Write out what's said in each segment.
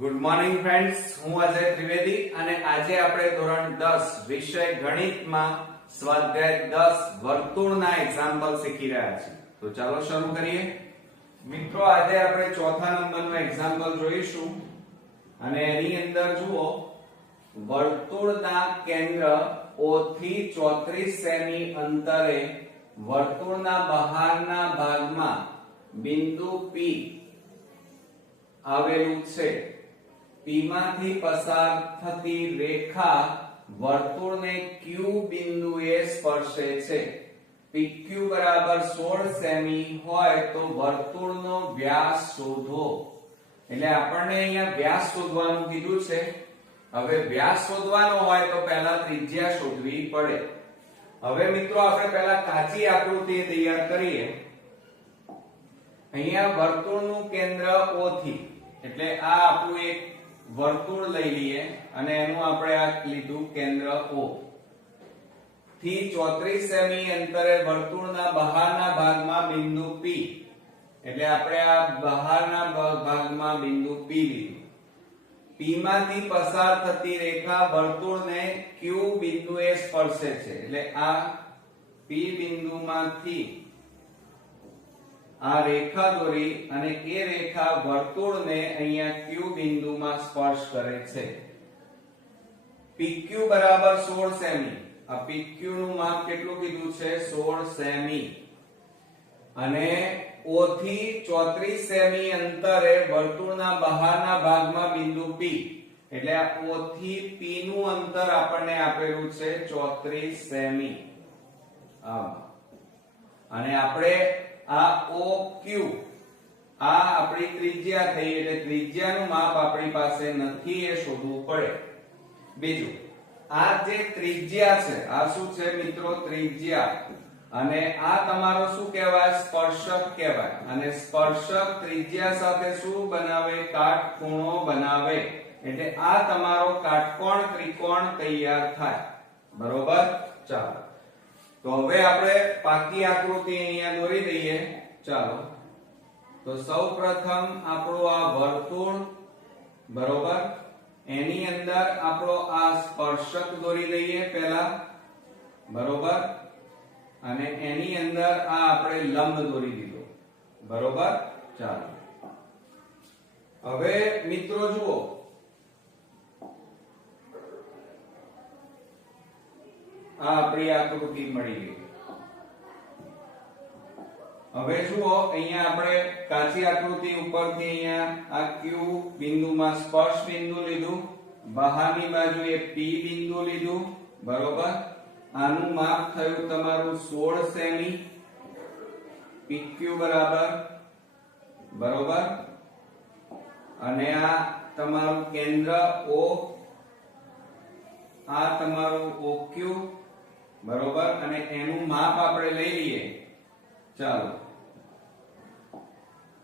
Good morning friends, હું અજય ત્રિવેદી અને આજે આપણે ધોરણ 10 વિષય ગણિતમાં સ્વાધ્યાય 10 વર્તુળના એક્ઝામ્પલ શીખી રહ્યા છીએ. તો ચાલો શરૂ કરીએ. મિત્રો, આજે આપણે ચોથા નંબરનું એક્ઝામ્પલ જોઈશું અને એની અંદર જુઓ, વર્તુળના કેન્દ્ર O થી 34 સેમી અંતરે વર્તુળના બહારના ભાગમાં બિંદુ P આવેલું છે. P માંથી પસાર થતી રેખા વર્તુળને Q બિંદુએ સ્પર્શે છે. PQ બરાબર 16 સેમી હોય તો વર્તુળનો વ્યાસ શોધો. એટલે આપણને અહીંયા વ્યાસ શોધવાનું કીધું છે. હવે વ્યાસ શોધવાનો હોય તો પહેલા ત્રિજ્યા શોધવી પડે. હવે મિત્રો, આપણે પહેલા કાચી આકૃતિ તૈયાર કરીએ. અહીંયા વર્તુળનું કેન્દ્ર O થી, એટલે આ આપણું એક વર્તુળ લઈ લઈએ અને એનું આપણે આ લીધું કેન્દ્ર O થી 34 સેમી અંતરે વર્તુળના બહારના ભાગમાં બિંદુ P, એટલે આપણે આ બહારના ભાગમાં બિંદુ P લીધું. P માંથી પસાર થતી રેખા વર્તુળને Q બિંદુએ સ્પર્શે છે. એટલે આ P બિંદુમાંથી આ રેખા દોરી અને એ રેખા વર્તુળને અહીંયા Q બિંદુમાં સ્પર્શ કરે છે. PQ બરાબર 16 સેમી. આ PQ નું માપ કેટલું કીધું છે? 16 સેમી. અને O થી 34 સેમી અંતરે વર્તુળના બહારના ભાગમાં બિંદુ P, એટલે આ O થી P નું અંતર આપણને આપેલું છે 34 સેમી. અને આપણે આ OQ, આ આપણી ત્રિજ્યા થઈ, એટલે ત્રિજ્યાનું માપ આપણી પાસે નથી, એ શોધવું પડે. બીજું, આ જે ત્રિજ્યા છે, આ શું છે મિત્રો? ત્રિજ્યા. અને આ તમારો શું કહેવાય? સ્પર્શક કહેવાય. અને સ્પર્શક ત્રિજ્યા સાથે શું બનાવે? કાટખૂણો બનાવે. એટલે આ તમારો કાટકોણ ત્રિકોણ તૈયાર થાય. બરોબર? ચાલો, તો હવે આપણે પાકી આકૃતિ અહીંયા દોરી દઈએ. ચાલો, તો સૌપ્રથમ આપણો આ વર્તુળ, બરોબર, એની અંદર આપણો આ સ્પર્શક દોરી દઈએ પહેલા, બરોબર, અને એની અંદર આ આપણે લંબ દોરી દીધો. બરોબર? ચાલો, હવે મિત્રો જુઓ, આ આપણી આકૃતિ મળી ગઈ. હવે જુઓ, અહીંયા આપણે કાચી આકૃતિ ઉપરથી અહીંયા આ Q બિંદુમાં સ્પર્શ બિંદુ લીધું, બહારની બાજુએ P બિંદુ લીધું. બરોબર? આનું માપ થયું તમારું 16 સેમી. PQ બરાબર, બરોબર, અને આ તમારું કેન્દ્ર O, આ તમારું OQ, બરોબર, અને એનું માપ આપણે લઈ લઈએ. ચાલો,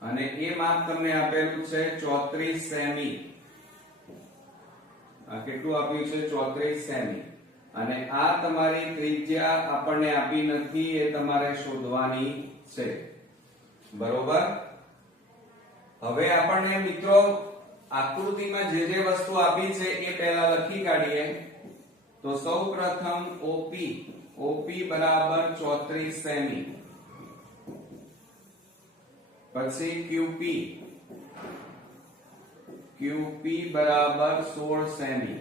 અને એ માપ તમને આપેલું છે 34 સેમી. આ કેટલું આપ્યું છે? 34 સેમી. અને આ તમારી ત્રિજ્યા આપણને આપી નથી, એ તમારે શોધવાની છે. બરોબર? હવે આપણને મિત્રો આકૃતિમાં જે જે વસ્તુ આપી છે એ પહેલા લખી કાઢીએ. તો સૌપ્રથમ OP બરાબર 34 સેમી. પછી QP બરાબર 16 સેમી.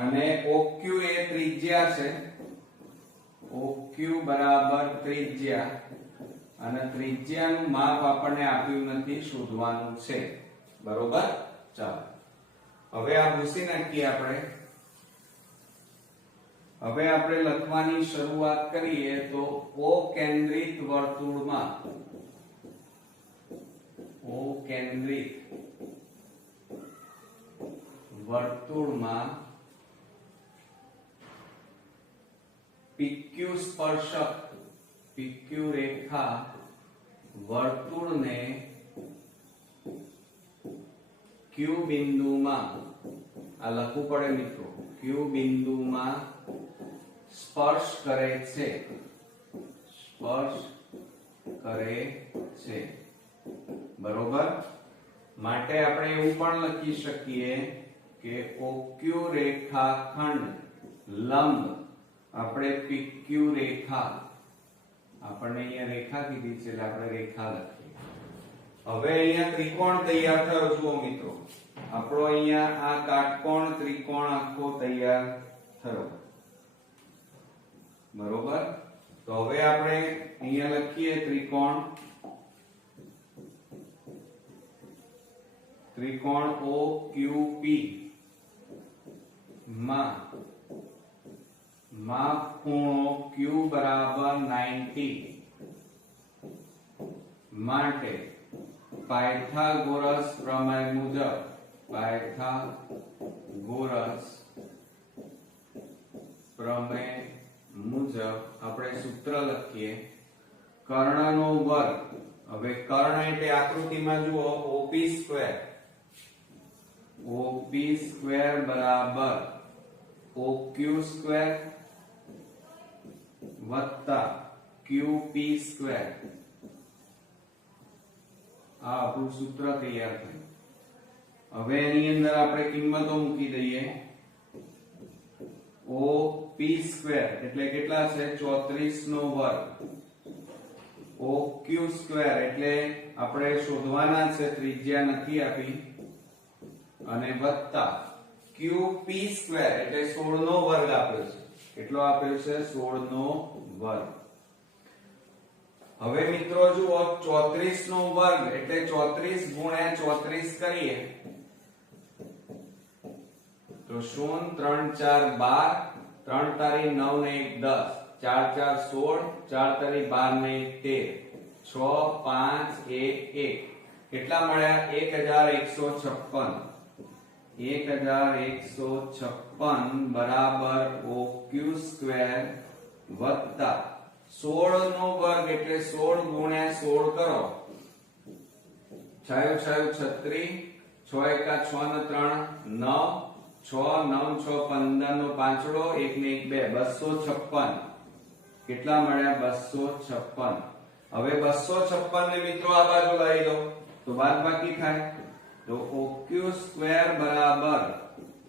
અને OQ એ ત્રિજ્યા છે. OQ બરાબર ત્રિજ્યા, અને ત્રિજ્યાનું માપ આપણને આપ્યું નથી, શોધવાનું છે. બરોબર? ચાલો, હવે આ ભૂસી નાખીએ આપણે. હવે આપણે લખવાની શરૂઆત કરીએ. તો O કેન્દ્રિત વર્તુળમાં, O કેન્દ્રિત વર્તુળમાં PQ સ્પર્શક, PQ રેખા વર્તુળને Q બિંદુમાં, આ લખવું પડે મિત્રો, Q બિંદુમાં સ્પર્શ કરે છે. સ્પર્શ કરે છે. બરોબર? માટે આપણે એવું પણ લખી શકીએ કે OQ રેખાખંડ લંબ આપણે PQ રેખા, આપણને અહીંયા રેખા કીધી છે એટલે આપણે રેખા લખીએ. હવે અહીંયા ત્રિકોણ તૈયાર થયો. જુઓ મિત્રો, આપણો અહીંયા આ કાટકોણ ત્રિકોણ આખો તૈયાર થયો. બરોબર. તો હવે આપણે અહીંયા લખીએ ત્રિકોણ OQP માં માપ ખૂણો Q બરાબર 90 માટે પાયથાગોરસ પ્રમેય મુજબ આપણે સૂત્ર લખીએ કર્ણનો વર્ગ. હવે કર્ણ એટલે આકૃતિમાં જુઓ OP સ્ક્વેર બરાબર OQ સ્ક્વેર વત્તા QP સ્ક્વેર. આ આપણું સૂત્ર તૈયાર થયું. હવે એની અંદર આપણે કિંમતો મૂકી દઈએ. OP સ્ક્વેર એટલે કેટલા છે 34 નો વર્ગ. OQ સ્ક્વેર એટલે આપણે શોધવાના છે, ત્રિજ્યા નથી આપી, અને વત્તા QP સ્ક્વેર એટલે 16 નો વર્ગ આપ્યો છે. કેટલો આપ્યો છે 16 નો વર્ગ. હવે મિત્રો જુઓ 34 નો વર્ગ એટલે 34 ગુણ્યા 34 કરીએ તો 0 3 4 12 3 તારી 9 ને 1 10 4 4 16 4 તારી 12 ને 1 13 6 5 1 1 કેટલા મળ્યા 1156 બરાબર OQ સ્ક્વેર વત્તા 16 નો વર્ગ એટલે 16 ગુણ્યા 16 કરો 6 6 36 6 એકા 6 ને 3 9 6 9 6 15 નો પાંચડો 1 ને 1 2 256 કેટલા મળ્યા 256. હવે 256 ને મિત્રો આ બાજુ લઈ લો તો બાદબાકી થાય તો OQ સ્ક્વેર બરાબર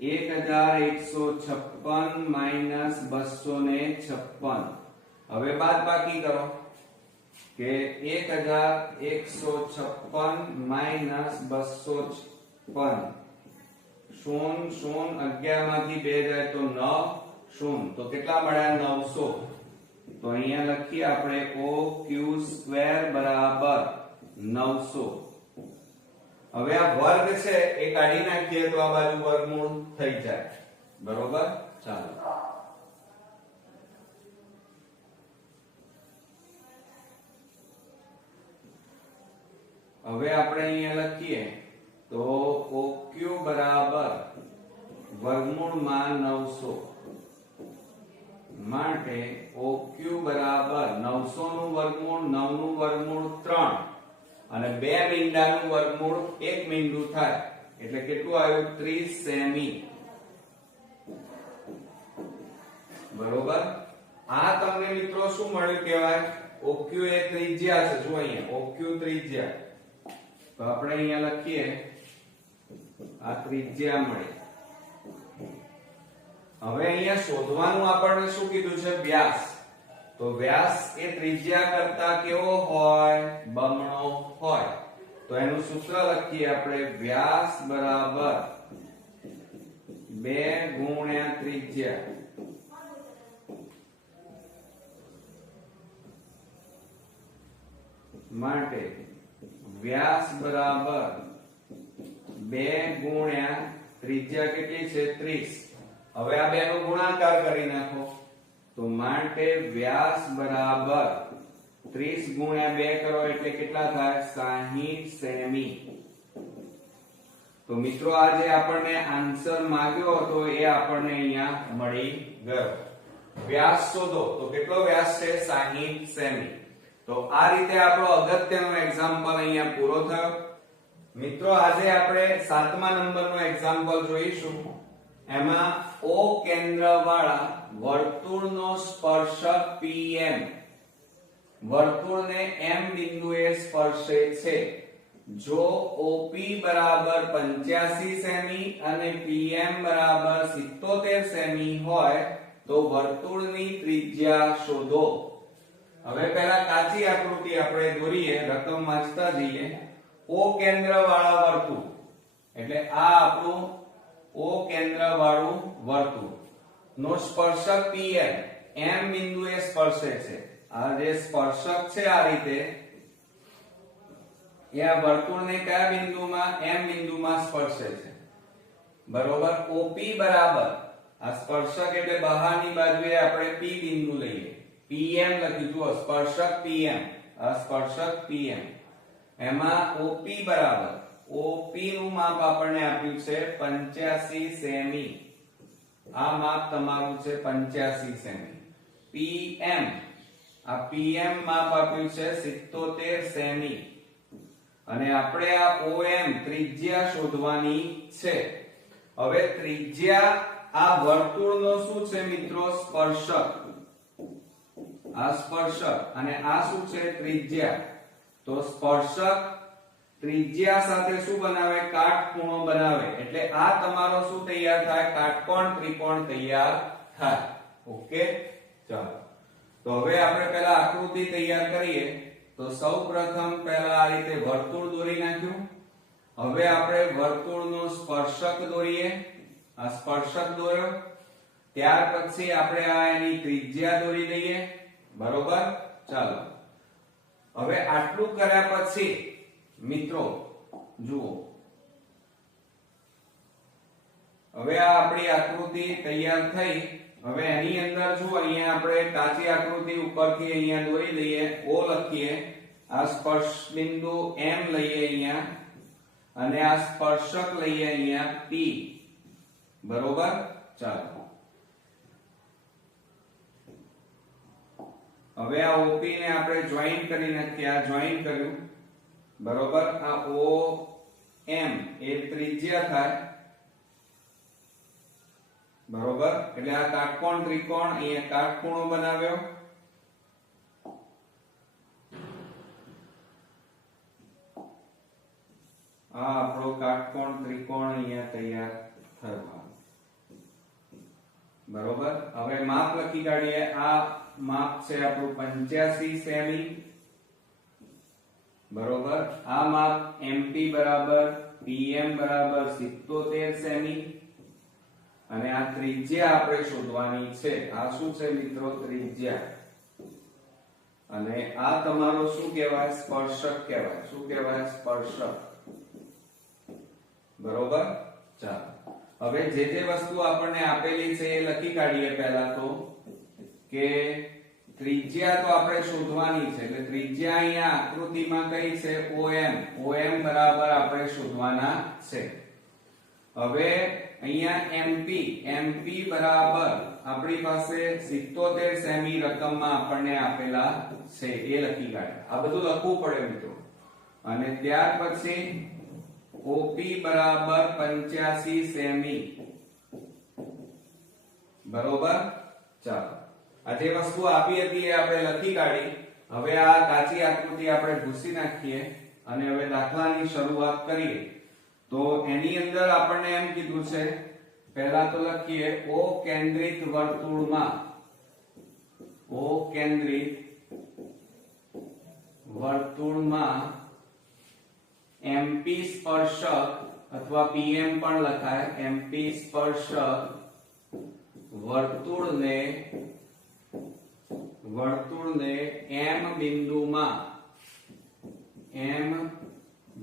1156 માઈનસ 256. હવે બાદબાકી કરો કે 1156 માઈનસ 256 0 0 11 માંથી 2 જાય તો 9 0 તો કેટલા મળ્યા 900. તો અહીંયા લખીએ આપણે OQ સ્ક્વેર બરાબર 900. હવે આ વર્ગ છે એ કાઢી નાખીએ તો આ બાજુ વર્ગમૂળ થઈ જાય. બરોબર. ચાલો હવે આપણે અહીંયા લખીએ તો OQ બરાબર વર્ગમૂળમાં 900 માટે OQ બરાબર 900 નું વર્ગમૂળ 9 નું વર્ગમૂળ 3 અને 2 મીંડાનું વર્ગમૂળ 1 મીંડું થાય એટલે કેટલું આવ્યું 30 સેમી. બરોબર. આ તમને મિત્રો શું મળ્યું કહેવાય OQ એ ત્રિજ્યા છે. જો અહીંયા OQ ત્રિજ્યા, તો આપણે અહીંયા લખીએ આ ત્રિજ્યા મળી. હવે અહીંયા શોધવાનું આપણને શું કીધું છે વ્યાસ. તો વ્યાસ એ ત્રિજ્યા કરતા કેવો હોય બમણો હોય. તો એનું સૂત્ર લખીએ આપણે વ્યાસ બરાબર 2 ગુણ્યા ત્રિજ્યા. માટે વ્યાસ બરાબર 2 ગુણ્યા ત્રિજ્યા કેટલી છે 30. હવે આ બે નો ગુણાકાર કરી નાખો તો માટે વ્યાસ બરાબર 30 ગુણ્યા 2 કરો એટલે કેટલા થાય 60 સેમી. તો મિત્રો આ જે આપણને આન્સર માંગ્યો હતો એ આપણને અહીંયા મળી ગયો. વ્યાસ શોધો તો કેટલો વ્યાસ છે 60 સેમી. તો આ રીતે આપણો અગત્યનો એક્ઝામ્પલ અહીંયા પૂરો થયો. મિત્રો આજે આપણે 7મા નંબરનો એક્ઝામ્પલ જોઈશું. એમાં O કેન્દ્રવાળા વર્તુળનો સ્પર્શક PM વર્તુળને M બિંદુએ સ્પર્શે છે જો OP બરાબર 85 સેમી અને PM બરાબર 77 સેમી હોય તો વર્તુળની ત્રિજ્યા શોધો. હવે પહેલા કાચી આકૃતિ આપણે દોરીએ, રકમ વાંચતા જઈએ. O કેન્દ્ર વાળા વર્તુળ એટલે આ આપણું O કેન્દ્ર વાળું વર્તુળ નો સ્પર્શક PM M બિંદુએ સ્પર્શે છે. આ જે સ્પર્શક છે આ રીતે એ આ વર્તુળને કયા બિંદુમાં M બિંદુમાં સ્પર્શે છે. બરોબર. OP બરાબર આ સ્પર્શક એટલે બહારની બાજુએ આપણે P બિંદુ લઈએ. PM લખીશું સ્પર્શક PM, આ સ્પર્શક PM. એમાં OP બરાબર OP નું માપ આપણને આપ્યું છે 85 સેમી. આ માપ તમારું છે 85 સેમી. PM આ PM માપ આપ્યું છે 77 સેમી. અને આપણે આ OM ત્રિજ્યા શોધવાની છે. હવે ત્રિજ્યા આ વર્તુળનો શું છે મિત્રો? સ્પર્શક. આ સ્પર્શક અને આ શું છે? ત્રિજ્યા. તો સ્પર્શક ત્રિજ્યા સાથે શું બનાવે? કાટખૂણો બનાવે. એટલે આ તમારો શું તૈયાર થાય? કાટકોણ ત્રિકોણ તૈયાર થાય. ઓકે, ચાલો. તો હવે આપણે પહેલા આકૃતિ તૈયાર કરીએ. તો સૌપ્રથમ પહેલા આ રીતે વર્તુળ દોરી નાખ્યું. હવે આપણે વર્તુળનો સ્પર્શક દોરીએ. આ સ્પર્શક દોર્યો. ત્યાર પછી આપણે આ એની ત્રિજ્યા દોરી દઈએ. બરોબર, ચાલો. હવે આટલું કર્યા પછી મિત્રો જુઓ, હવે આ આપણી આકૃતિ તૈયાર થઈ. હવે એની અંદર જો અહીંયા આપણે કાચી આકૃતિ ઉપરથી અહીંયા દોરી દઈએ. O લખીએ. આ સ્પર્શ બિંદુ M લઈએ અહીંયા અને આ સ્પર્શક લઈએ અહીંયા P. બરોબર, ચાલો. હવે આ OP ને આપણે જોઈન કરી નાખીએ. આ જોઈન કર્યું. બરોબર. આ OM એ ત્રિજ્યા થાય. બરોબર. એટલે આ કાટકોણ ત્રિકોણ અહીંયા કાટખૂણો બનાવ્યો. આ આપણો કાટકોણ ત્રિકોણ અહીંયા તૈયાર થયો. બરોબર. હવે માપ લખી કાઢીએ. આ માપ છે આપણું 85 સેમી. બરોબર. આ માપ MP બરાબર PM બરાબર 77 સેમી. અને આ ત્રિજ્યા આપણે શોધવાની છે. આ શું છે મિત્રો? ત્રિજ્યા. અને આ તમારો શું કહેવાય? સ્પર્શક કહેવાય. શું કહેવાય? સ્પર્શક. બરોબર, ચાલો. હવે જે જે વસ્તુ આપણને આપેલી છે એ લખી કાઢીએ. પહેલા તો કે ત્રિજ્યા તો આપણે શોધવાની છે. એટલે ત્રિજ્યા અહીંયા આકૃતિમાં કઈ છે? OM. OM બરાબર આપણે શોધવાના છે. હવે અહીંયા MP બરાબર આપણી પાસે 77 સેમી રકમમાં આપણને આપેલા છે એ લખી કાઢે. આ બધું લખવું પડે મિત્રો. અને ત્યાર પછી OP બરાબર 85 સેમી. બરોબર, ચાલો. આ જે વસ્તુ આપી હતી એ આપણે લખી કાઢી. હવે આ કાચી આકૃતિ આપણે ભૂસી નાખીએ અને હવે દાખલાની શરૂઆત કરીએ. તો એની અંદર આપણને એમ કીધું છે, પહેલા તો લખીએ O કેન્દ્રિત વર્તુળમાં MP સ્પર્શક અથવા PM પણ લખાય. MP સ્પર્શક વર્તુળને M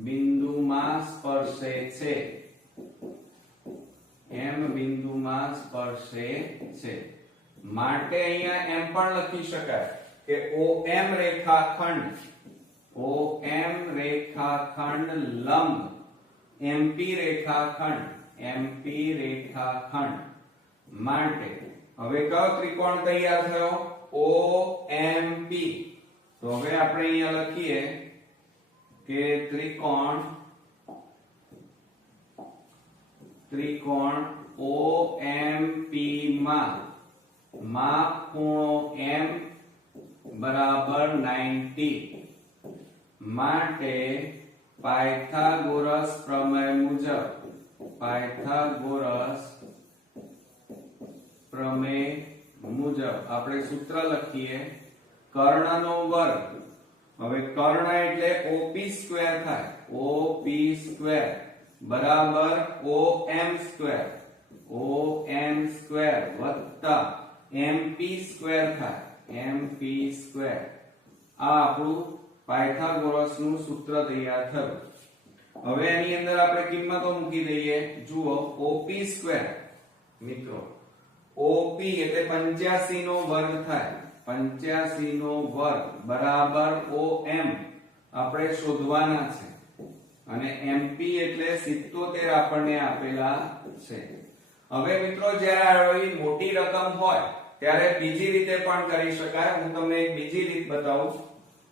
બિંદુમાં સ્પર્શે છે. M બિંદુમાં સ્પર્શે છે માટે અહીંયા એમ પણ લખી શકાય કે OM રેખાખંડ લંબ MP રેખાખંડ માટે હવે કયો ત્રિકોણ તૈયાર થયો? OMP. તો હવે આપણે અહીંયા લખીએ કે ત્રિકોણ OMP માં માપ ખૂણો M બરાબર 90 માટે પાયથાગોરસ પ્રમેય મુજબ આપણે સૂત્ર લખીએ કર્ણનો વર્ગ. હવે કર્ણ એટલે OP સ્ક્વેર થાય. OP સ્ક્વેર બરાબર OM સ્ક્વેર વત્તા MP સ્ક્વેર થાય. MP square. આ આપણું પાયથાગોરસ નું સૂત્ર તૈયાર થયું. હવે એની અંદર આપણે કિંમતો મૂકી દઈએ. જુઓ OP સ્ક્વેર મિત્રો, OP એટલે 85 નો વર્ગ થાય. 85 નો વર્ગ બરાબર OM આપણે શોધવાના છે અને MP એટલે 77 આપણને આપેલા છે. હવે મિત્રો જ્યારે આવી મોટી રકમ હોય ત્યારે બીજી રીતે પણ કરી શકાય. હું તમને એક બીજી રીત બતાવું.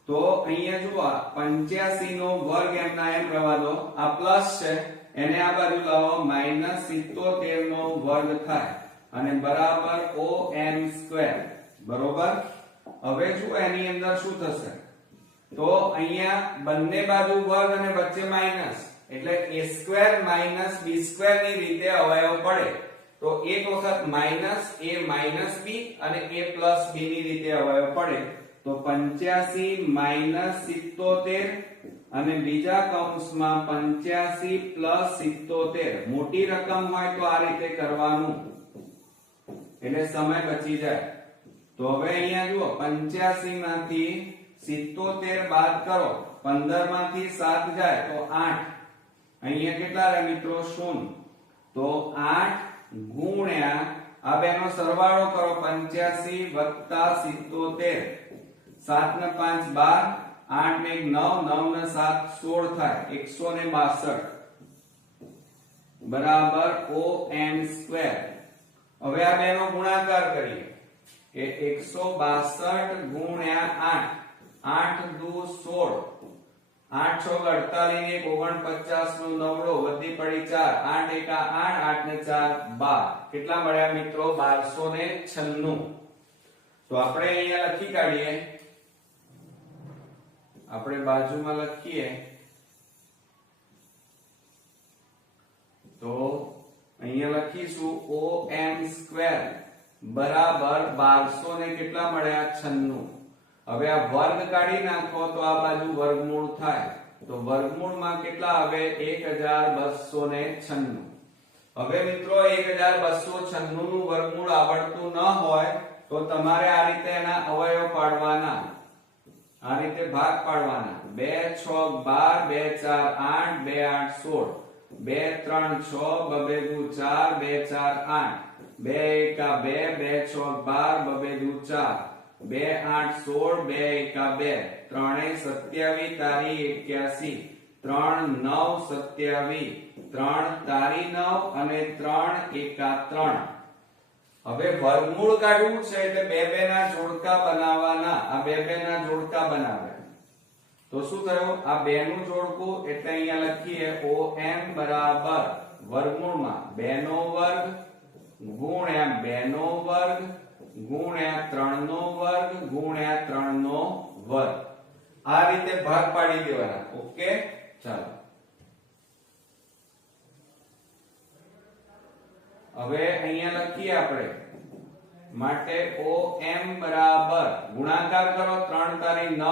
તો અહીંયા જુઓ 85 નો વર્ગ એમના એમ રહેવા દો. આ પ્લસ છે એને આ બાજુ લાવો, -77 નો વર્ગ થાય અને બરાબર OM સ્ક્વેર. બરોબર. હવે જુઓ એની અંદર શું થશે. તો અહીંયા બંને બાજુ વર્ગ અને વચ્ચે માઈનસ એટલે a square minus b square ની રીતે અવયવ પડે. તો એક વખત માઈનસ a માઈનસ b અને a પ્લસ b ની રીતે અવયવ પડે. તો 85 માઈનસ 77 અને બીજા કૌંસમાં 85 પ્લસ 77. મોટી રકમ હોય તો આ રીતે કરવાનું એટલે સમય બચી જાય. તો હવે અહીંયા જુઓ 85 માંથી 77 બાદ કરો, 15 માંથી 7 જાય તો 8. અહીંયા કેટલા રહે મિત્રો? 0. તો 8 ગુણ્યા આ બેનો સરવાળો કરો 85 વત્તા 77. 7 ને 5 12, 8 ને 1 9, 9 ને 7 16 થાય. 162 બરાબર OM સ્ક્વેર. હવે આ બેનો ગુણાકાર કરીએ કે 162 ગુણ્યા 8, 8 દુ 16, 8 છોક 48 ને 49 નો નવડો વધી પડી 4, 8 એકા 8, 8 ને 4 12. કેટલા મળ્યા મિત્રો? 1296. તો આપણે અહીંયા લખી કાઢીએ. આપણે બાજુમાં લખીએ તો અહીંયા લખીશું OM સ્ક્વેર બરાબર 1200 ને કેટલા મળ્યા? 96. હવે આ વર્ગ કાઢી નાખો તો આ બાજુ વર્ગમૂળ થાય. તો વર્ગમૂળમાં કેટલા આવે? 1296. હવે મિત્રો 1296 નું વર્ગમૂળ આવડતું ન હોય તો તમારે આ રીતે એના અવયવ પાડવાના, આ રીતે ભાગ પાડવાના. 2 6 12, 2 4 8, 2 8 16, 2 3 6, 2 2 4, 2 4 8, 2 એકા 2, 2 6 12, 2 2 4, 2 8 16, 2 એકા 2, 3 27 તારી 81, 3 9 27, 3 તારી 9 અને 3 એકા 3. હવે વર્ગમૂળ કાઢવું છે એટલે બે બે ના જોડકા બનાવવાના. આ બે બે ના જોડકા બનાવે તો શું થયું? આ બે નું જોડકું એટલે અહીંયા લખીએ OM બરાબર વર્ગમૂળમાં 2 નો વર્ગ ગુણ્યા 2 નો વર્ગ ગુણ્યા 3 નો વર્ગ ગુણ્યા 3 નો વર્ગ. આ રીતે ભાગ પાડી દેવાના. ઓકે, ચાલો હવે અહીંયા લખીએ આપણે માટે OM બરાબર ગુણાકાર કરો 3 તારી 9,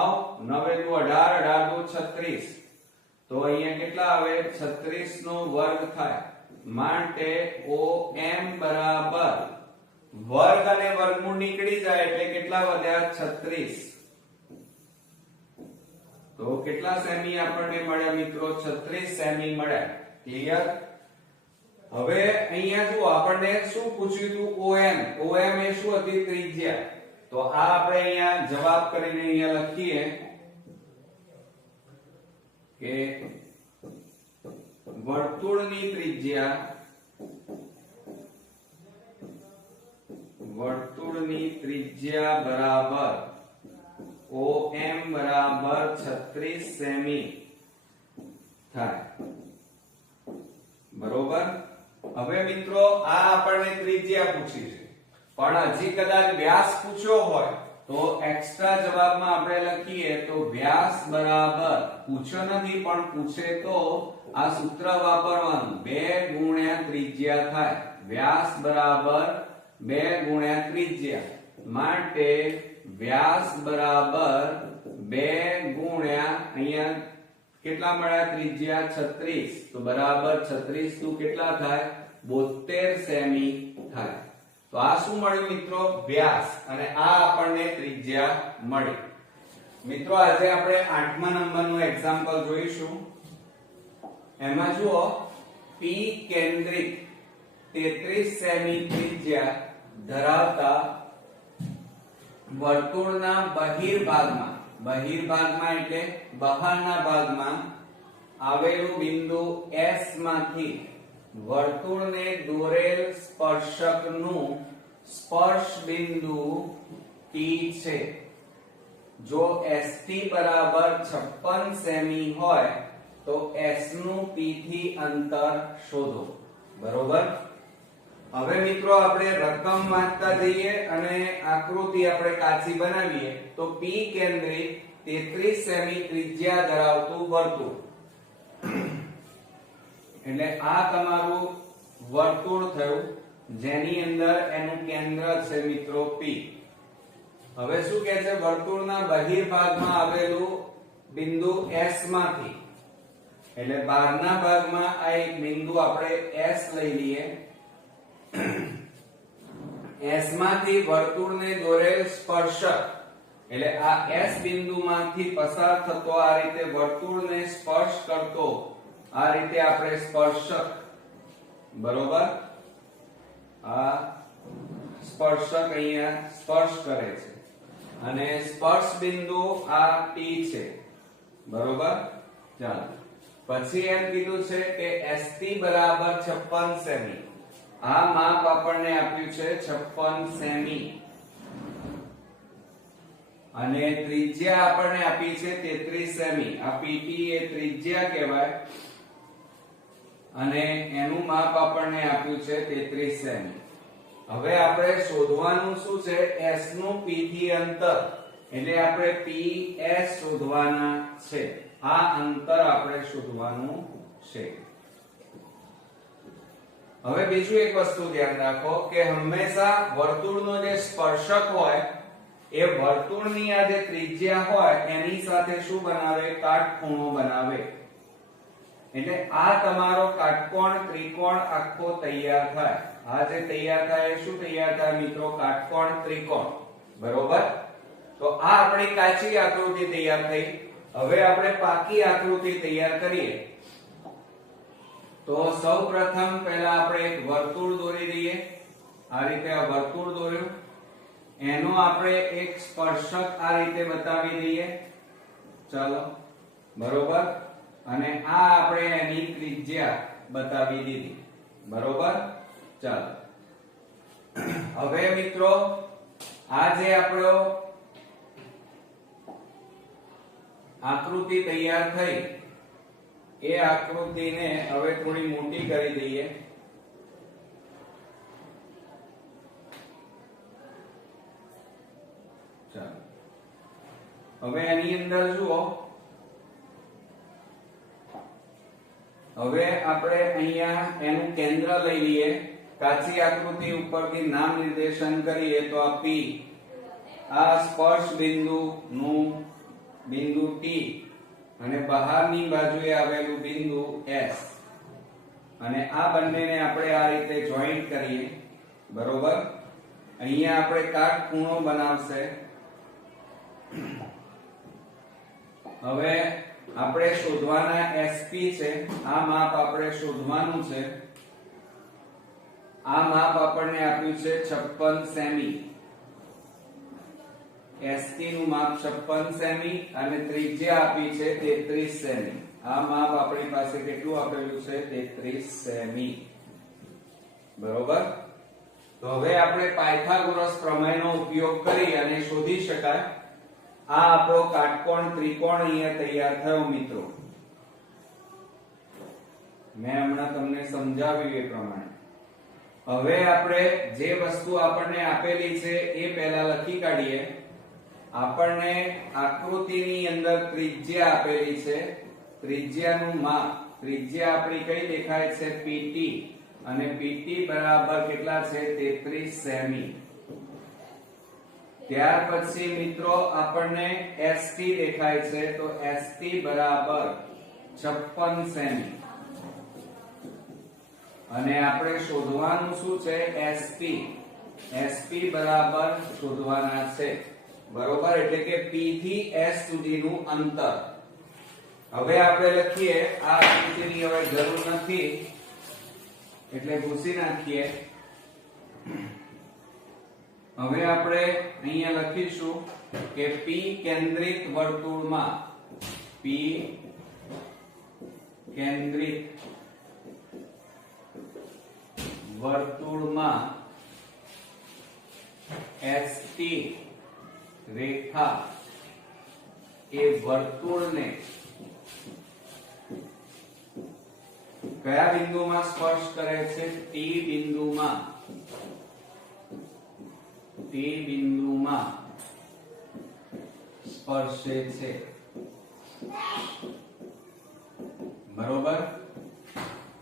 9 દુ 18, 18 દુ 36. તો અહીંયા કેટલા આવે? 36 નો વર્ગ થાય. માટે OM બરાબર વર્ગ અને વર્ગમૂળ નીકળી જાય એટલે કેટલા વધ્યા? 36. તો કેટલા સેમી આપણને મળ્યા મિત્રો? 36 સેમી મળ્યા. ક્લિયર? હવે અહીંયા જો આપણને શું પૂછ્યું હતું? OM એ શું હતી? ત્રિજ્યા. તો આ આપણે અહીંયા જવાબ કરીને અહીંયા લખીએ કે વર્તુળની ત્રિજ્યા બરાબર OM બરાબર 36 સેમી થાય. બરોબર. હવે મિત્રો આ આપણને ત્રિજ્યા પૂછી છે, પણ હજી કદાચ વ્યાસ પૂછ્યો હોય તો એક્સ્ટ્રા જવાબમાં આપણે લખીએ તો વ્યાસ બરાબર, પૂછ્યો નથી પણ પૂછે તો આ સૂત્ર વાપરવાનું, 2 ગુણ્યા ત્રિજ્યા થાય. વ્યાસ બરાબર 2 ગુણ્યા ત્રિજ્યા, માટે વ્યાસ બરાબર 2 ગુણ્યા અહીંયા કેટલા મળ્યા ત્રિજ્યા 36, તો બરાબર 36 નું કેટલા થાય 72 સેમી થાય. તો આ શું મળ્યું મિત્રો? વ્યાસ, અને આ આપણને ત્રિજ્યા મળી. મિત્રો આજે આપણે 8મા નંબરનું એક્ઝામ્પલ જોઈશું. એમાં જુઓ, P કેન્દ્રિત 33 સેમી ત્રિજ્યા ધરાવતા વર્તુળના બહિર્ભાગમાં એટલે બહારના ભાગમાં આવેલું બિંદુ S માંથી વર્તુળને દોરેલ સ્પર્શકનું સ્પર્શ બિંદુ T છે. જો ST બરાબર 56 સેમી હોય તો S નું P થી અંતર શોધો. બરોબર? હવે મિત્રો આપણે રકમ વાંચતા જઈએ અને આકૃતિ આપણે કાચી બનાવીએ. તો P કેન્દ્રિત 33 સેમી ત્રિજ્યા ધરાવતું વર્તુળ, એટલે આ તમારું વર્તુળ થયું જેની અંદર એનું કેન્દ્ર છે મિત્રો P. હવે શું કહે છે? વર્તુળના બહિર્ભાગમાં આવેલું બિંદુ S માંથી, એટલે બહારના ભાગમાં આ એક બિંદુ આપણે S લઈ લઈએ. S માંથી વર્તુળને દોરેલ સ્પર્શક, એટલે આ S બિંદુમાંથી પસાર થતો આ રીતે વર્તુળને સ્પર્શ કરતો આ રીતે આપણે સ્પર્શક, બરોબર, આ સ્પર્શક અહીંયા સ્પર્શ કરે છે અને સ્પર્શ બિંદુ આ T છે. બરોબર? ચાલો, પછી એમ કીધું છે કે ST બરાબર 56 સેમી. આ માપ આપણને આપ્યું છે 56 સેમી, અને ત્રિજ્યા આપણને આપી છે 33 સેમી. આ PT એ ત્રિજ્યા કહેવાય અને એનું માપ આપણને આપ્યું છે 33 સેમી. હવે આપણે શોધવાનું શું છે? S નું P થી અંતર, એટલે આપણે PS શોધવાના છે. આ અંતર આપણે શોધવાનું છે. હવે બીજું એક વસ્તુ ધ્યાન રાખો કે હંમેશા વર્તુળનો જે સ્પર્શક હોય એ વર્તુળની આ જે ત્રિજ્યા હોય એની સાથે શું બનાવે? કાટખૂણો બનાવે. એટલે આ તમારો કાટકોણ ત્રિકોણ આખો તૈયાર થાય. આ જે તૈયાર થાય એ શું તૈયાર થાય મિત્રો? કાટકોણ ત્રિકોણ. બરોબર? તો આ આપણી કાચી આકૃતિ તૈયાર થઈ. હવે આપણે પાકી આકૃતિ તૈયાર કરીએ. તો સૌપ્રથમ પહેલા આપણે એક વર્તુળ દોરી દઈએ. આ રીતે આ વર્તુળ દોર્યું, એનો આપણે એક સ્પર્શક આ રીતે બતાવી દઈએ. ચાલો, બરોબર, અને આ આપણે એની ત્રિજ્યા બતાવી દીધી. બરોબર? ચાલો, હવે મિત્રો આ જે આપણો આકૃતિ તૈયાર થઈ એ આકૃતિને હવે થોડી મોટી કરી દઈએ. ચાલો, હવે એની અંદર જુઓ, હવે આપણે અહીંયા એનું કેન્દ્ર લઈ લઈએ. કાચી આકૃતિ ઉપરથી નામ નિર્દેશન કરીએ તો આ P, આ સ્પર્શ બિંદુ નું બિંદુ T, અને બહારની બાજુએ આવેલું બિંદુ S, અને આ બંનેને આપણે આ રીતે જોઈન્ટ કરીએ. બરોબર? અહીંયા આપણે કાટખૂણો બનાવશે. હવે આપણે શોધવાના SP છે. આ માપ આપણે શોધવાનું છે. આ માપ આપણને આપ્યું છે 56 સેમી. ST નું માપ 56 સેમી અને ત્રિજ્યા આપી છે 33 સેમી. આ માપ આપણી પાસે કેટલું આપેલું છે? 33 સેમી. બરોબર? તો હવે આપણે પાયથાગોરસ પ્રમેયનો ઉપયોગ કરી અને શોધી શકાય. આ આપણો કાટકોણ ત્રિકોણ અહીંયા તૈયાર થયો મિત્રો. મેં હમણાં તમને સમજાવ્યું એ પ્રમાણે. હવે આપણે જે વસ્તુ આપણને આપેલી છે એ પહેલા લખી કાઢીએ. આપણને આકૃતિની અંદર ત્રિજ્યા આપેલી છે, ત્રિજ્યાનું માપ, ત્રિજ્યા આપણી કઈ દેખાય છે PT, અને PT બરાબર કેટલા છે 33 સેમી. ત્યાર પછી મિત્રો આપણને ST દેખાય છે, તો ST બરાબર 56 સેમી. અને આપણે શોધવાનું શું છે SP, SP બરાબર શોધવાના છે, બરોબર, એટલે કે P થી S સુધીનું અંતર. હવે આપણે લખીએ, આ આકૃતિની હવે જરૂર નથી એટલે ભૂસી નાખીએ. હવે આપણે અહીંયા લખીશું કે P કેન્દ્રિત વર્તુળમાં, P કેન્દ્રિત વર્તુળમાં ST રેખા એ વર્તુળને કયા બિંદુમાં સ્પર્શ કરે છે? T બિંદુમાં, T બિંદુમાં સ્પર્શે છે, બરોબર.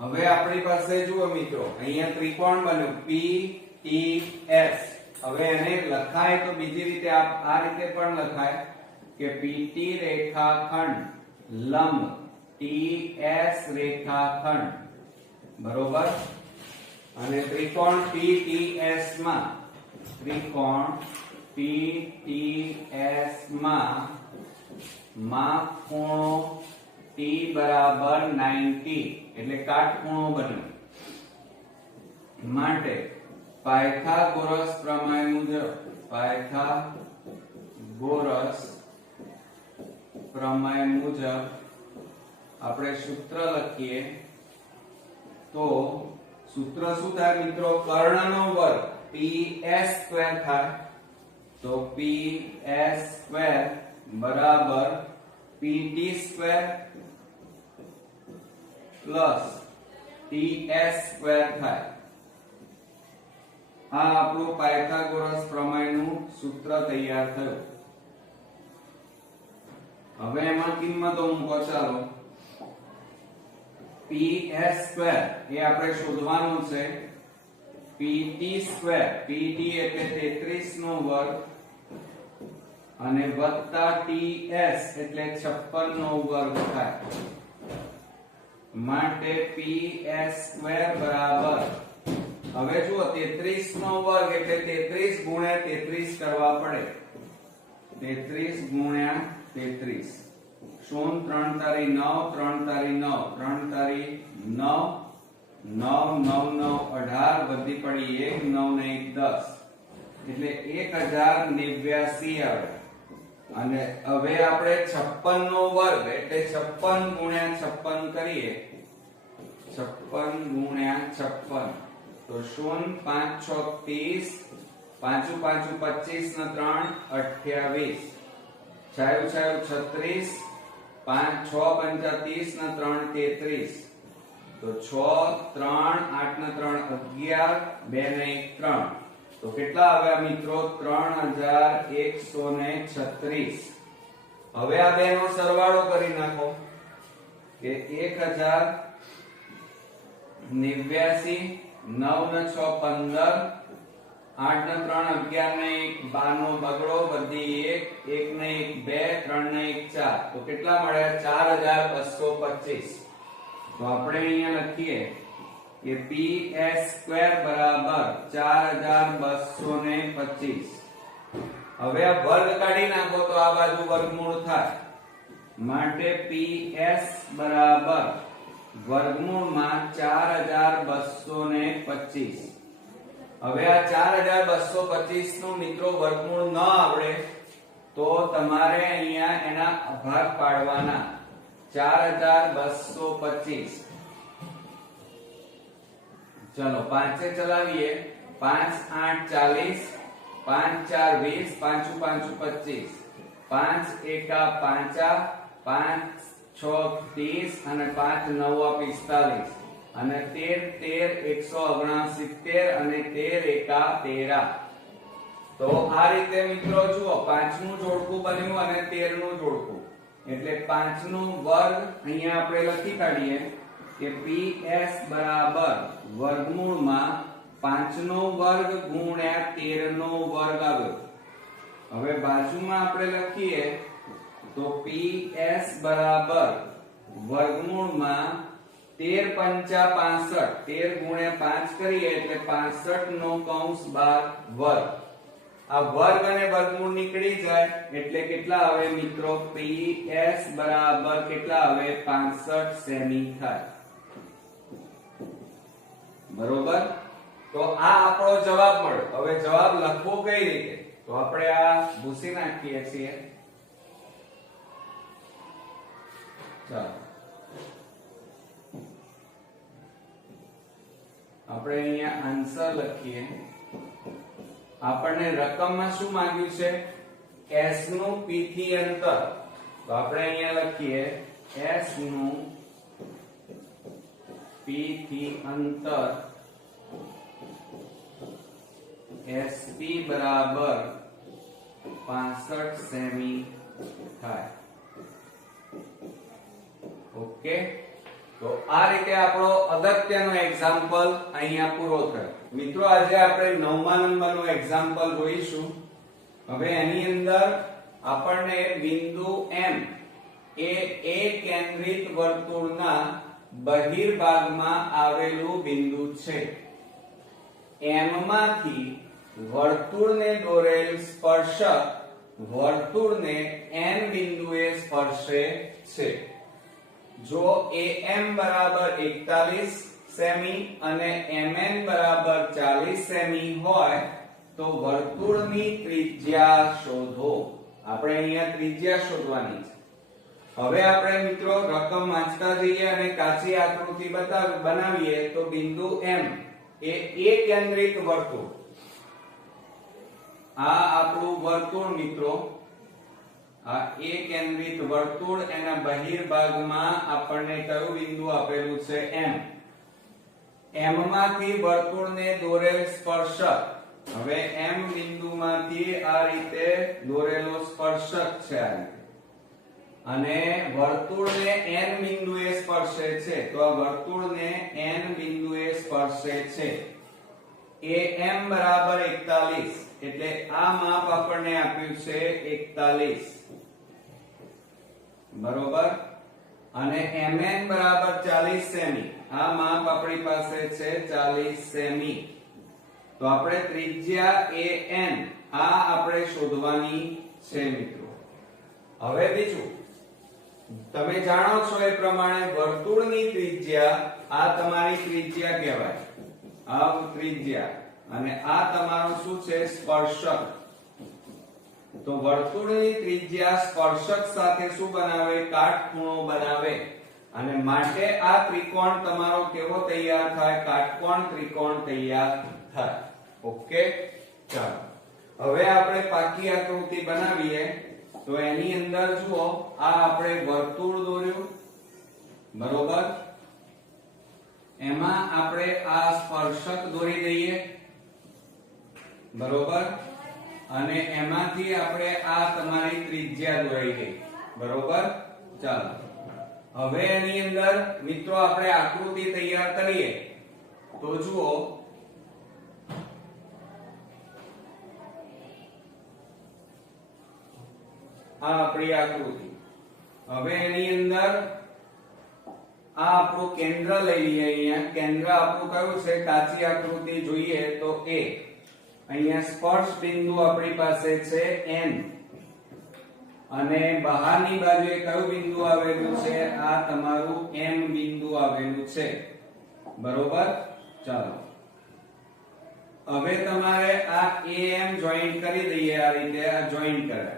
હવે આપણી પાસે જુઓ મિત્રો, અહીંયા ત્રિકોણ બન્યો PTS. હવે એને લખાય તો બીજી રીતે, આ રીતે પણ લખાય કે PT રેખાખંડ લંબ TS રેખાખંડ, બરોબર. અને ત્રિકોણ PTS માં, ત્રિકોણ PTS માં માપ ખૂણો T બરાબર 90 એટલે કાટખૂણો બન્યો. માટે પાયથાગોરસ પ્રમેય મુજબ, પાયથાગોરસ પ્રમેય મુજબ આપણે સૂત્ર લખીએ તો સૂત્ર શું થાય મિત્રો? કર્ણનો વર્ગ PS² થાય, તો PS² બરાબર PT² પ્લસ TS² થાય. આ આપણું પાયથાગોરસ પ્રમેયનું સૂત્ર તૈયાર થયું. હવે એમાં કિંમતો મૂકો. ચાલો, PS² એ આપણે શોધવાનું છે. PT², PT એટલે 33 નો વર્ગ, અને વત્તા TS એટલે 56 નો વર્ગ થાય. માટે PS² બરાબર, હવે જુઓ 33 નો વર્ગ એટલે 33 ગુણ્યા 33 કરવા પડે. 33 ગુણ્યા 33, 0 3 તારી 9, 3 તારી 9, 3 તારી 9, 9 9 9 18, વધી પડી 1, 9 ને 1 10, એટલે 1089 આવે. અને હવે આપણે 56 નો વર્ગ એટલે 56 ગુણ્યા 56 કરીએ, 56 ગુણ્યા 56, તો 0 5 6 30, 5 5 25 ને 3 28, 6 6 36, 5 6 5 30 ને 3 33, તો 6 3 8 ને 3 11, 2 ને 1 3, તો કેટલા આવ્યા મિત્રો? 3136. હવે આ બે નો સરવાળો કરી નાખો કે 1089, 9 ને 6 15, 8 ને 3 11 ને 1 12 નો બગડો, વધી 1, 1 ને 1 2, 3 ને 1 4, તો કેટલા મળ્યા? 4225. તો આપણે અહીંયા લખીએ કે PS² બરાબર 4225. હવે આ વર્ગ કાઢી નાખો તો આ બાજુ વર્ગમૂળ થાય. માટે PS બરાબર વર્ગમૂળમાં 4225. હવે આ 4225 નું મિત્રો વર્ગમૂળ ન આવડે તો તમારે અહીંયા એના ભાગ પાડવાના. 4225, ચલો 5 से चलाविए, 5 8 40, 5 4 20, 5 5 25, 5 1 5, 5 6 30 અને 5 9 45, અને 13 13 169 અને 13 1 13. તો આ રીતે મિત્રો જુઓ 5 નું જોડકું બન્યું અને 13 નું જોડકું એટલે 5 નો વર્ગ અહીંયા આપણે લખી કાઢીએ કે PS બરાબર વર્ગમૂળમાં 5 નો વર્ગ ગુણ્યા 13 નો વર્ગ આવ્યો. હવે બાજુમાં આપણે લખીએ તો PS બરાબર વર્ગમૂળમાં 13 પંચા 65 13 ગુણ્યા 5 કરીએ એટલે 65 નો કૌંસ 12 વર્ગ. આ વર્ગ અને વર્ગમૂળ નીકળી જાય એટલે કેટલા આવે મિત્રો PS બરાબર કેટલા આવે 65 સેમી થાય. બરોબર. તો આ આપણો જવાબ મળ્યો. હવે જવાબ લખવો કઈ રીતે તો આપણે આ ભૂસી નાખીએ છીએ. ચાલો આપણે અહીંયા આન્સર લખીએ. આપણને રકમમાં શું માંગ્યું છે s નું p થી અંતર. તો આપણે અહીંયા લખીએ s નું p થી અંતર SP બરાબર 65 સેમી થાય. ઓકે. તો આ રીતે આપણો અગત્યનો એક્ઝામ્પલ અહીંયા પૂરો થયો. મિત્રો આજે આપણે 9મા નંબરનો એક્ઝામ્પલ જોઈશું. હવે એની અંદર આપણને બિંદુ M એ કેન્દ્રિત વર્તુળના બહિર્ભાગમાં આવેલું બિંદુ છે. M માંથી વર્તુળને દોરેલ સ્પર્શક વર્તુળને N બિંદુએ સ્પર્શે છે. જો AM બરાબર 41 સેમી અને MN બરાબર 40 સેમી હોય તો વર્તુળની ત્રિજ્યા શોધો. આપણે અહીંયા ત્રિજ્યા શોધવાની છે. હવે આપણે મિત્રો રકમ વાંચતા જઈએ અને કાચી આકૃતિ બનાવીએ તો બિંદુ M એ કેન્દ્રિત વર્તુળ. આ આપણું વર્તુળ મિત્રો આ કેન્દ્રિત વર્તુળ એના બહિર્ભાગમાં આપણને કયું બિંદુ આપેલું છે M. M માંથી વર્તુળને દોરેલ સ્પર્શક. હવે M બિંદુમાંથી આ રીતે દોરેલો સ્પર્શક છે આ રીતે અને વર્તુળને N બિંદુએ સ્પર્શે છે. તો આ વર્તુળને N બિંદુએ સ્પર્શે છે. AM બરાબર 41 એટલે આ માપ આપણને આપ્યું છે 41. બરોબર. અને MN બરાબર 40 સેમી. આ માપ આપણી પાસે છે 40 સેમી. તો આપણે ત્રિજ્યા AN આ આપણે શોધવાની છે મિત્રો. હવે બીજું તમે જાણો છો એ પ્રમાણે વર્તુળની ત્રિજ્યા આ તમારી ત્રિજ્યા કહેવાય. આ ત્રિજ્યા અને આ તમારું શું છે સ્પર્શક. તો વર્તુળની ત્રિજ્યા સ્પર્શક સાથે શું બનાવે કાટખૂણો બનાવે અને માટે આ ત્રિકોણ તમારો કેવો તૈયાર થાય કાટકોણ ત્રિકોણ તૈયાર થાય. ઓકે. ચાલો હવે આપણે પાકી આકૃતિ બનાવીએ. તો એની અંદર જુઓ આ આપણે વર્તુળ દોર્યું. બરોબર. એમાં આપણે આ સ્પર્શક દોરી દઈએ. બરોબર. અને એમાંથી આપણે આ તમારી ત્રિજ્યા દોરી ગઈ. બરોબર. ચાલો હવે એની અંદર મિત્રો આપણે આકૃતિ તૈયાર કરીએ. તો જુઓ આ આપણી આકૃતિ. હવે એની અંદર આ આપણું કેન્દ્ર લઈ લઈએ. અહીંયા કેન્દ્ર આપણું કયું છે કાચી આકૃતિ જોઈએ તો A. અહીંયા સ્પર્શ બિંદુ આપણી પાસે છે N અને બહારની બાજુએ કયું બિંદુ આવેલું છે આ તમારું M બિંદુ આવેલું છે. બરોબર. ચાલો હવે તમારે આ AM જોઈન્ટ કરી દઈએ. આ રીતે આ જોઈન્ટ કરાય.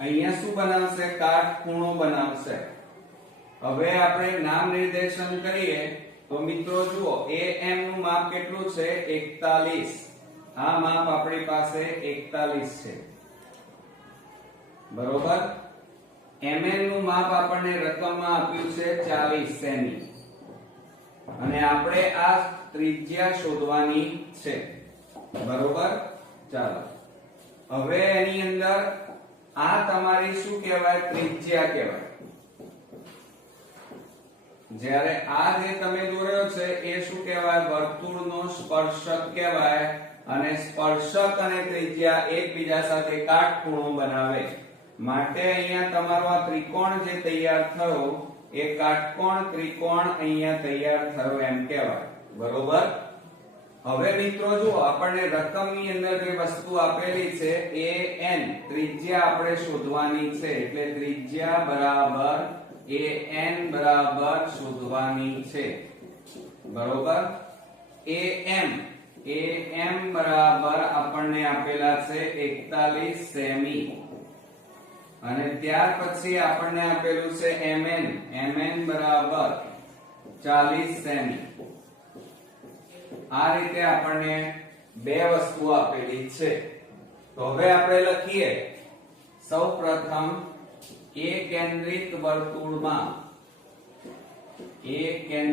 અહીંયા શું બનાવશે કાટખૂણો બનાવશે. હવે આપણે નામ નિર્દેશન કરીએ તો મિત્રો જુઓ AM નું માપ કેટલું છે 41. આ માપ આપણી પાસે 41 છે. બરોબર. MN નું માપ આપણને રકમમાં આપ્યું છે 40 સેમી અને આપણે આ ત્રિજ્યા શોધવાની છે. બરોબર. ચાલો હવે એની અંદર આ તમારી શું કહેવાય? ત્રિજ્યા કહેવાય. જ્યારે આ જે તમે દોર્યો છે એ શું કહેવાય? વર્તુળનો સ્પર્શક કહેવાય. અને સ્પર્શક અને ત્રિજ્યા એકબીજા સાથે કાટખૂણો બનાવે. માટે અહીંયા તમારો આ ત્રિકોણ જે તૈયાર થયો એ કાટકોણ ત્રિકોણ અહીંયા તૈયાર થયો એમ કહેવાય. બરોબર. હવે મિત્રો જો આપણને રકમની અંદર જે વસ્તુ આપેલી છે an ત્રિજ્યા આપણે શોધવાની છે. એટલે ત્રિજ્યા બરાબર an બરાબર શોધવાની છે. બરોબર. am બરાબર આપણને આપેલા છે 41 સેમી. અને ત્યાર પછી આપણને આપેલું છે mn બરાબર 40 સેમી. આ રીતે આપણને બે વસ્તુ આપેલી છે. તો હવે આપણે લખીએ સૌપ્રથમ કેન્દ્રિત વર્તુળમાં mn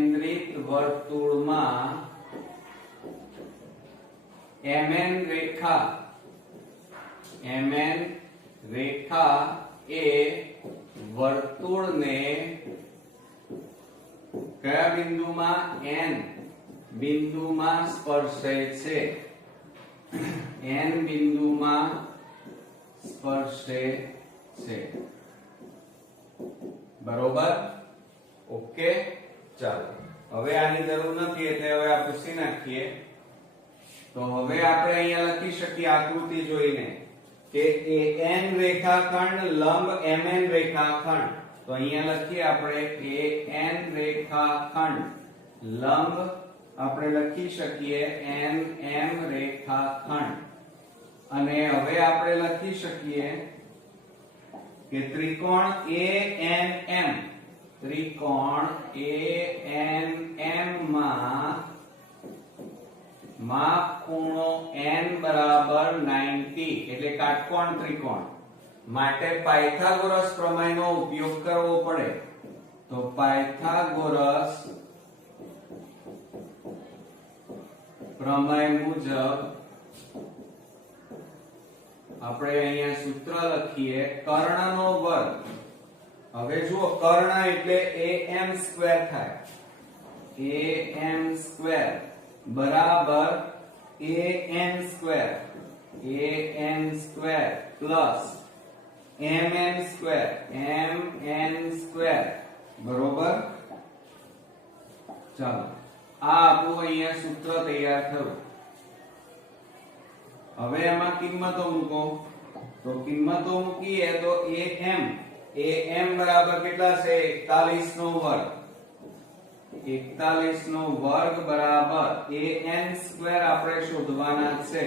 રેખા એ વર્તુળને કયા બિંદુમાં? n બિંદુમાં સ્પર્શે છે. n બિંદુમાં સ્પર્શે છે. બરોબર. ઓકે. ચાલો હવે આની જરૂર નથી એટલે હવે આ પૂછી નાખીએ. તો હવે આપણે અહીંયા લખી શકીએ આકૃતિ જોઈને કે an રેખાખંડ લંબ mn રેખાખંડ. તો અહીંયા લખીએ આપણે an રેખાખંડ લંબ આપણે લખી શકીએ nm રેખાખંડ. અને હવે આપણે લખી શકીએ કે ત્રિકોણ ANM માં માપ ખૂણો n બરાબર 90 એટલે કાટકોણ ત્રિકોણ. માટે પાયથાગોરસ પ્રમેયનો ઉપયોગ કરવો પડે. તો પાયથાગોરસ પ્રમેય મુજબ આપણે અહીંયા સૂત્ર લખીએ કર્ણનો વર્ગ. હવે જુઓ કર્ણ એટલે am સ્ક્વેર થાય. am સ્ક્વેર બરાબર an square plus mn square. બરોબર. ચાલો આ આપણું અહીંયા સૂત્ર તૈયાર થયું. હવે એમાં કિંમતો મૂકો. તો કિંમતો મૂકીએ તો am બરાબર કેટલા છે? 41 નો વર્ગ. 41 નો વર્ગ બરાબર an સ્ક્વેર આપણે શોધવાના છે.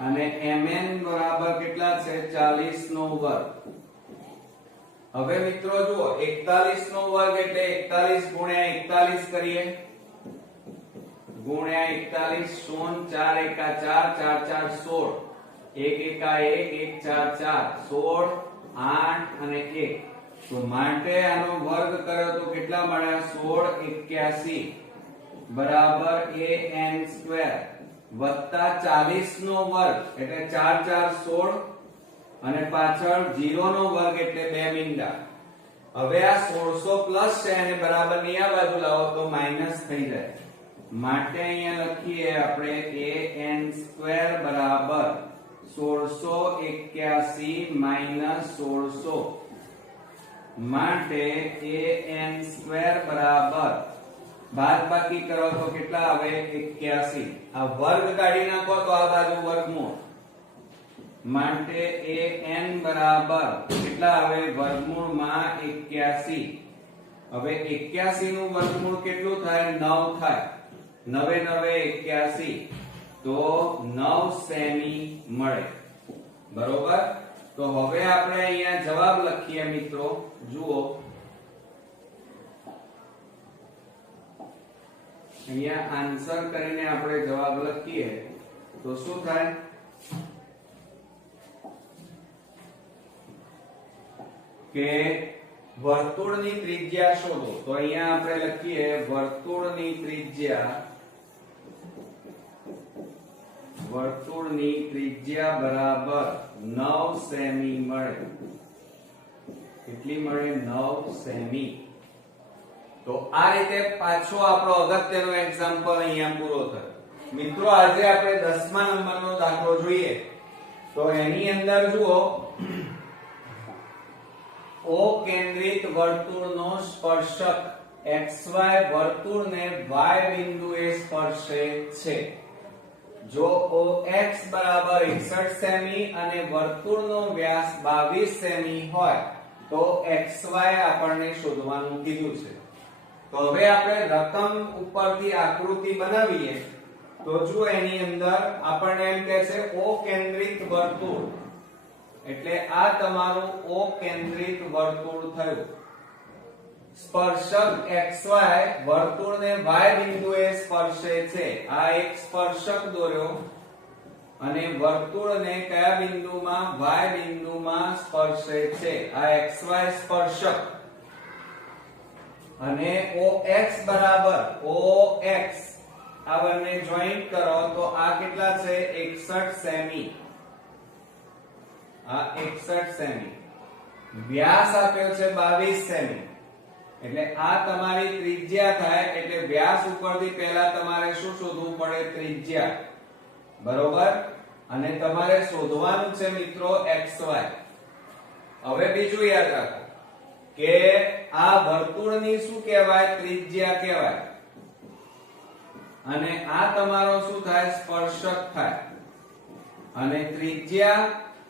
અને mn બરાબર કેટલા છે? 40 નો વર્ગ. હવે મિત્રો જુઓ 41 નો વર્ગ એટલે 41 ગુણ્યા 41 કરીએ. ગુણ્યા 41 4 એકા 4 4 4 16 1 એકા 1 1 4 4 16 8 અને 1. તો માટે આનો વર્ગ કર્યો તો કેટલા મળ્યા? 16 81 બરાબર an સ્ક્વેર વત્તા 40 નો વર્ગ એટલે 4 4 16 અને પાછળ 0 નો વર્ગ એટલે 2 મીંડા. હવે આ 1600 પ્લસ છે અને બરાબર ની આ બાજુ લાવો તો માઈનસ થઈ જાય. માટે અહીંયા લખીએ આપણે an સ્ક્વેર બરાબર 1681 માઈનસ 1600. માટે an સ્ક્વેર બરાબર બાદબાકી કરો તો કેટલા આવે? 81. આ વર્ગ કાઢી નાખો તો આ બાજુ વર્ગમૂળ. માટે an બરાબર કેટલા આવે? વર્ગમૂળમાં 81. હવે 81 નું વર્ગમૂળ કેટલું થાય? 9 થાય. 9 9 81 તો 9 સેમી મળે. બરોબર. તો હવે આપણે અહીંયા જવાબ લખીએ મિત્રો. જુઓ અહીંયા આન્સર કરીને આપણે જવાબ લખીએ તો શું થાય? કે વર્તુળની ત્રિજ્યા શોધો. તો અહીંયા આપણે લખીએ વર્તુળની ત્રિજ્યા વર્તુળની ત્રિજ્યા બરાબર 9 સેમી મળે. કેટલી મળે? 9 સેમી. તો આ રીતે પાછો આપણો અગત્યનો એક્ઝામ્પલ અહીંયા પૂરો થયો. મિત્રો આજે આપણે 10મા નંબરનો દાખલો જોઈએ. તો એની અંદર જુઓ, O કેન્દ્રિત વર્તુળનો સ્પર્શક XY વર્તુળને Y બિંદુએ સ્પર્શે છે. જો OX બરાબર 61 સેમી અને વર્તુળનો વ્યાસ 22 સેમી હોય તો XY આપણને શોધવાનું કીધું છે. તો હવે આપણે રકમ ઉપરથી આકૃતિ બનાવીએ. તો જો એની અંદર આપણને એમ કહે છે O કેન્દ્રિત વર્તુળ, એટલે આ તમારું O કેન્દ્રિત વર્તુળ થયું. સ્પર્શક XY વર્તુળને Y બિંદુએ સ્પર્શે છે. આ એક સ્પર્શક દોર્યો અને વર્તુળને કયા બિંદુમાં? Y બિંદુમાં સ્પર્શે છે. આ XY સ્પર્શક. અને OX બરાબર OX આ બંને જોઈન્ટ કરો તો આ કેટલા છે? 61 સેમી. આ 61 સેમી. વ્યાસ આપ્યો છે 22 સેમી. એટલે આ તમારી ત્રિજ્યા થાય. એટલે વ્યાસ ઉપરથી પહેલા તમારે શું શોધવું પડે? ત્રિજ્યા. બરોબર? અને તમારે શોધવાનું છે મિત્રો XY. હવે બીજું યાદ રાખો કે આ વર્તુળની શું કહેવાય? ત્રિજ્યા કહેવાય. અને આ તમારો શું થાય? સ્પર્શક થાય. અને ત્રિજ્યા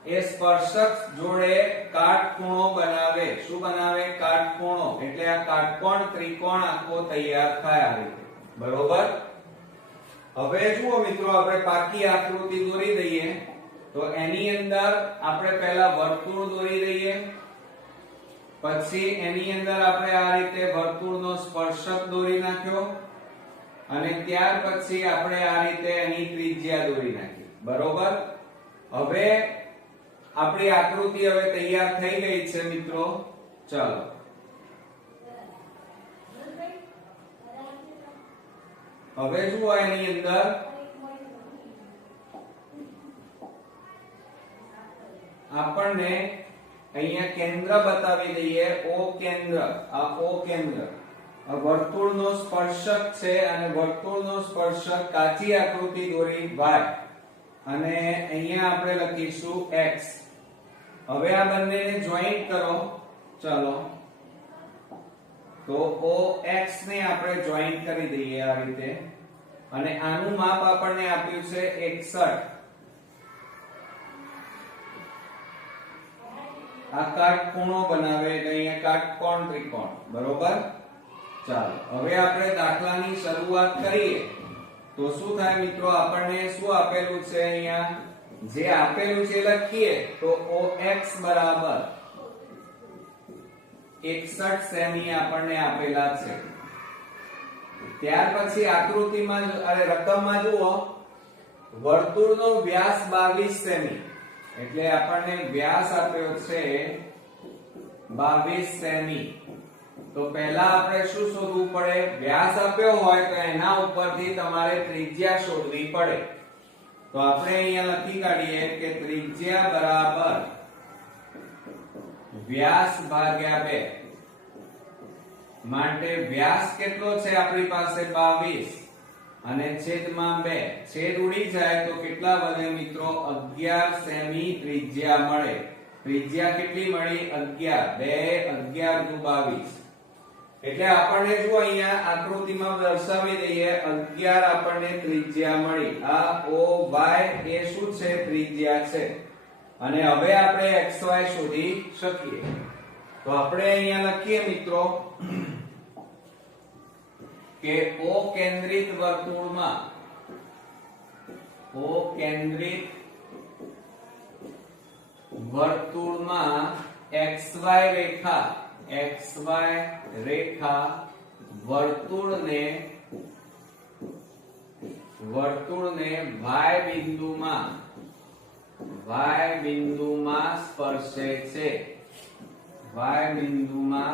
એ સ્પર્શક જોડે કાટખૂણો બનાવે. શું બનાવે? કાટખૂણો. એટલે આ કાટકોણ ત્રિકોણ આખો તૈયાર થાય આ રીતે. બરોબર? હવે જુઓ મિત્રો, આપણે પાકી આકૃતિ દોરી દઈએ. તો એની અંદર આપણે પહેલા વર્તુળ દોરી દઈએ. પછી એની અંદર આપણે આ રીતે વર્તુળનો સ્પર્શક દોરી નાખ્યો. અને ત્યાર પછી આપણે આ રીતે એની ત્રિજ્યા દોરી નાખી. બરોબર? હવે આપણી આકૃતિ હવે તૈયાર થઈ ગઈ છે મિત્રો. ચાલો હવે જુઓ, એની અંદર આપણને અહીંયા કેન્દ્ર બતાવી દઈએ. O કેન્દ્ર. આ O કેન્દ્ર વર્તુળનો સ્પર્શક છે. અને વર્તુળનો સ્પર્શક કાચી આકૃતિ દોરી Y. અને અહીંયા આપણે લખીશું X. હવે આ બંનેને જોઈન્ટ કરો. ચાલો તો OX ને આપણે જોઈન્ટ કરી દઈએ આ રીતે. અને આનું માપ આપણને આપ્યું છે 61. આ કાટખૂણો બનાવે એટલે અહીંયા કાટકોણ ત્રિકોણ. બરોબર? ચાલો હવે આપણે દાખલાની શરૂઆત કરીએ. તો શું થાય મિત્રો? આપણને શું આપેલું છે? અહીંયા જે આપેલું છે લખીએ. તો OX બરાબર 61 સેમી આપણને આપેલા છે. ત્યાર પછી આકૃતિમાં રકમમાં જુઓ, વર્તુળનો વ્યાસ 22 સેમી. એટલે આપણને વ્યાસ આપ્યો છે 22 સેમી. તો પહેલા આપણે શું શોધવું પડે? વ્યાસ આપ્યો હોય તો એના ઉપરથી તમારે ત્રિજ્યા શોધવી પડે. તો આપણે અહીંયા લખી કાઢીએ કે ત્રિજ્યા બરાબર વ્યાસ ભાગ્યા 2. માટે વ્યાસ કેટલો છે આપણી પાસે? 22. અને છેદમાં 2. છેદ ઉડી જાય તો કેટલા બને મિત્રો? 11 સેમી ત્રિજ્યા મળે. ત્રિજ્યા કેટલી મળી? 11. 2 11 × 22. એટલે આપણને જો અહીંયા આકૃતિમાં દર્શાવી દઈએ 11 આપણને ત્રિજ્યા મળી. આ OY એ શું છે? ત્રિજ્યા છે. અને હવે આપણે XY શોધી શકીએ. તો આપણે અહીંયા લખીએ મિત્રો કે O કેન્દ્રિત વર્તુળમાં XY રેખા વર્તુળને Y બિંદુમાં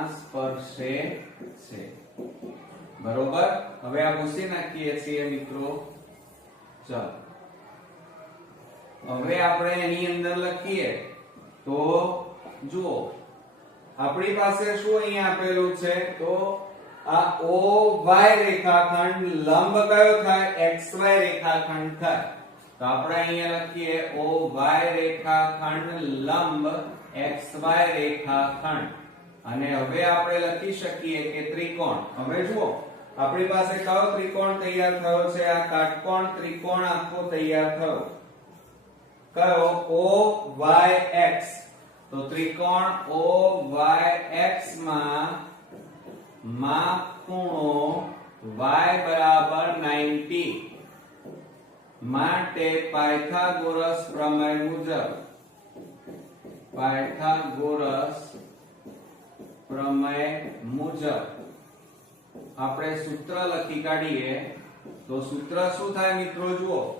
સ્પર્શે છે. બરોબર? હવે આ ભૂસી નાખીએ છીએ મિત્રો. ચાલો હવે આપણે એની અંદર લખીએ તો જુઓ આપણી પાસે શું અહીંયા આપેલું છે તો આ OY રેખાખંડ લંબ કયો થાય XY રેખાખંડ થાય તો આપણે અહીંયા લખીએ OY રેખાખંડ લંબ XY રેખાખંડ અને હવે આપણે લખી શકીએ કે ત્રિકોણ હવે જુઓ આપણી પાસે કયો ત્રિકોણ તૈયાર થયો છે આ કાટકોણ ત્રિકોણ આખો તૈયાર થયો કયો OYX તો ત્રિકોણ OYX માં માપ ખૂણો y બરાબર 90 માટે પાયથાગોરસ પ્રમેય મુજબ આપણે સૂત્ર લખી કાઢીએ તો સૂત્ર શું થાય મિત્રો જુઓ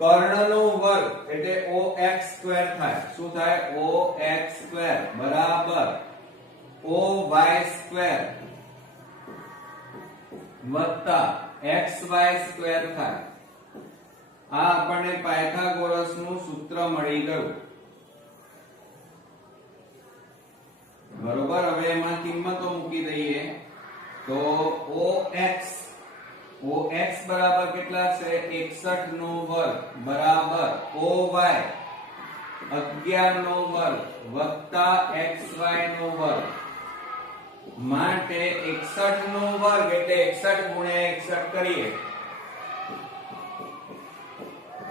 કર્ણનો વર્ગ એટલે OX સ્ક્વેર થાય શું થાય OX સ્ક્વેર બરાબર OY સ્ક્વેર વત્તા XY સ્ક્વેર થાય આ આપણને પાયથાગોરસ નું સૂત્ર મળી ગયું બરોબર હવે એમાં કિંમતો મૂકી દઈએ તો OX બરાબર કેટલા છે 61 નો વર્ગ બરાબર OY 11 નો વર્ગ વત્તા XY નો વર્ગ માટે 61 નો વર્ગ એટલે 61 ગુણ્યા 61 કરીએ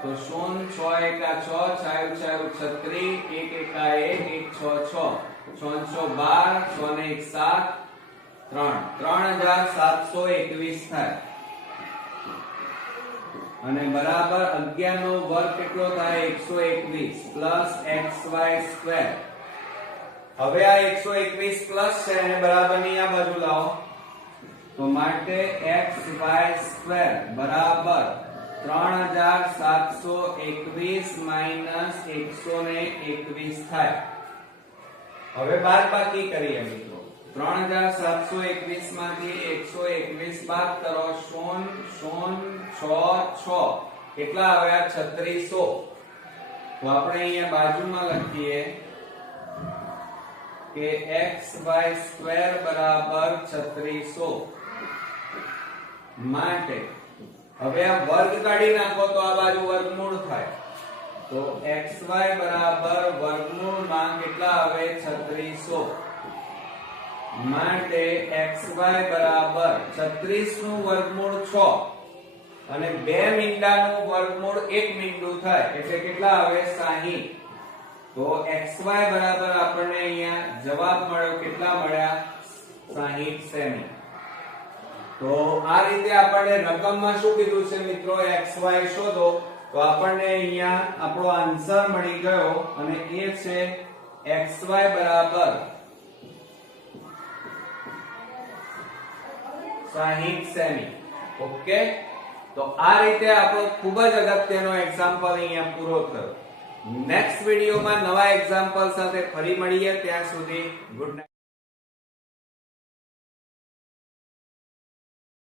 તો 0 6 એકા 6 6 36 1 એકા 1 1 6 6 6 12 6 ને 1 7 3721 થાય અને બરાબર 11 નો વર્ગ કેટલો થાય 121 પ્લસ XY સ્ક્વેર હવે આ 121 પ્લસ છે અને બરાબર ની આ બાજુ લાવો તો માટે XY સ્ક્વેર બરાબર 3721 માઈનસ 121 થાય હવે બાદબાકી કરીએ મિત્રો 3721 માંથી 121 બાદ કરો 0 0 6 6 કેટલા આવ્યા 3600 તો આપણે અહીંયા બાજુમાં લખીએ કે XY સ્ક્વેર બરાબર 3600 માટે હવે આ વર્ગ કાઢી નાખો તો આ બાજુ વર્ગમૂળ થાય તો XY બરાબર વર્ગમૂળમાં કેટલા આવે 3600 માટે XY બરાબર 36 નું વર્ગમૂળ 6 અને 2 મીંડાનું વર્ગમૂળ 1 મીંડું થાય એટલે કેટલા આવે 60 તો XY બરાબર આપણને અહીંયા જવાબ મળ્યો કેટલા મળ્યા 60 સેમી તો આ રીતે આપણને રકમમાં શું કીધું છે મિત્રો XY શોધો તો આપણને અહીંયા આપણો આન્સર મળી ગયો અને એ છે XY બરાબર 60 સેમી ઓકે તો આ રીતે આપણો ખૂબ જ અગત્યનો એક્ઝામ્પલ અહીંયા પૂરો થયો નેક્સ્ટ વિડિયોમાં નવા એક્ઝામ્પલ સાથે ફરી મળીએ ત્યાં સુધી ગુડ નાઈટ